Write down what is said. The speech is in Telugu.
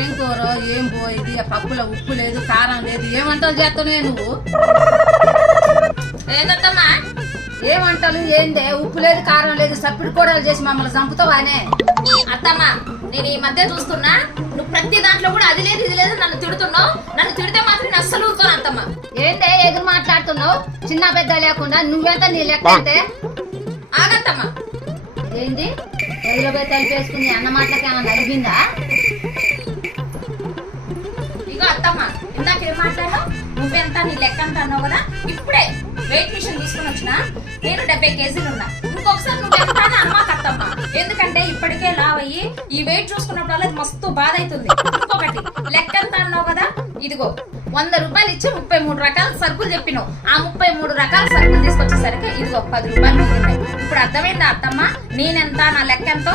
ఏం కూర ఏం పోయింది? పప్పులో ఉప్పు లేదు, కారం లేదు. ఏం వంటలు చేస్తున్నావు నువ్వు? ఏందత్తమ్మా? ఏం వంటలు ఏందే? ఉప్పు లేదు, కారం లేదు, సప్పిడి కూరలు చేసి మమ్మల్ని చంపుతావానే? అత్తమ్మా, నేను ఈ మధ్య చూస్తున్నా నువ్వు ప్రతి దాంట్లో కూడా అది లేదు ఇది లేదు నన్ను తిడుతున్నావు. నన్ను తిడితే మాత్రం నేను అస్సలు ఊరుకోను అత్తమ్మా. ఏందే ఎదురు మాట్లాడుతున్నావు? చిన్న పెద్ద లేకుండా నువ్వెంత నీ లెక్క అంటే? ఆగత్తమ్మా. ఏంది ఎదురు పోయి తలిపేసుకుని అన్న మాటలకి ఏమన్నా అడిగిందా? ఇగో అత్తమ్మా, ఇందాకేం మాట్లాడావు? నువ్వెంత నీ లెక్క అంత అన్నావు కదా. ఇప్పుడే వెయిట్ మిషన్ తీసుకుని వచ్చిన. నేను 70 కేజీలు ఉన్నా. ఇంకొకసారి నువ్వెంత అని అమ్మాకు అత్తమ్మా. ఎందుకంటే ఇప్పటికే లావ్ అయ్యి ఈ వెయిట్ చూసుకున్నప్పుడు అది మస్తు బాధ అవుతుంది. ఇంకొకటి లెక్క ఎంత అన్నావు కదా. ఇదిగో 100 రూపాయలు ఇచ్చి 33 రకాల సరుకులు చెప్పినావు. ఆ 33 రకాల సరుకులు తీసుకొచ్చేసరికి ఇదిగో 10 రూపాయలు మిగిలినాయి. ఇప్పుడు అర్థమైందా అత్తమ్మా నేనెంత, నా లెక్క ఎంతో?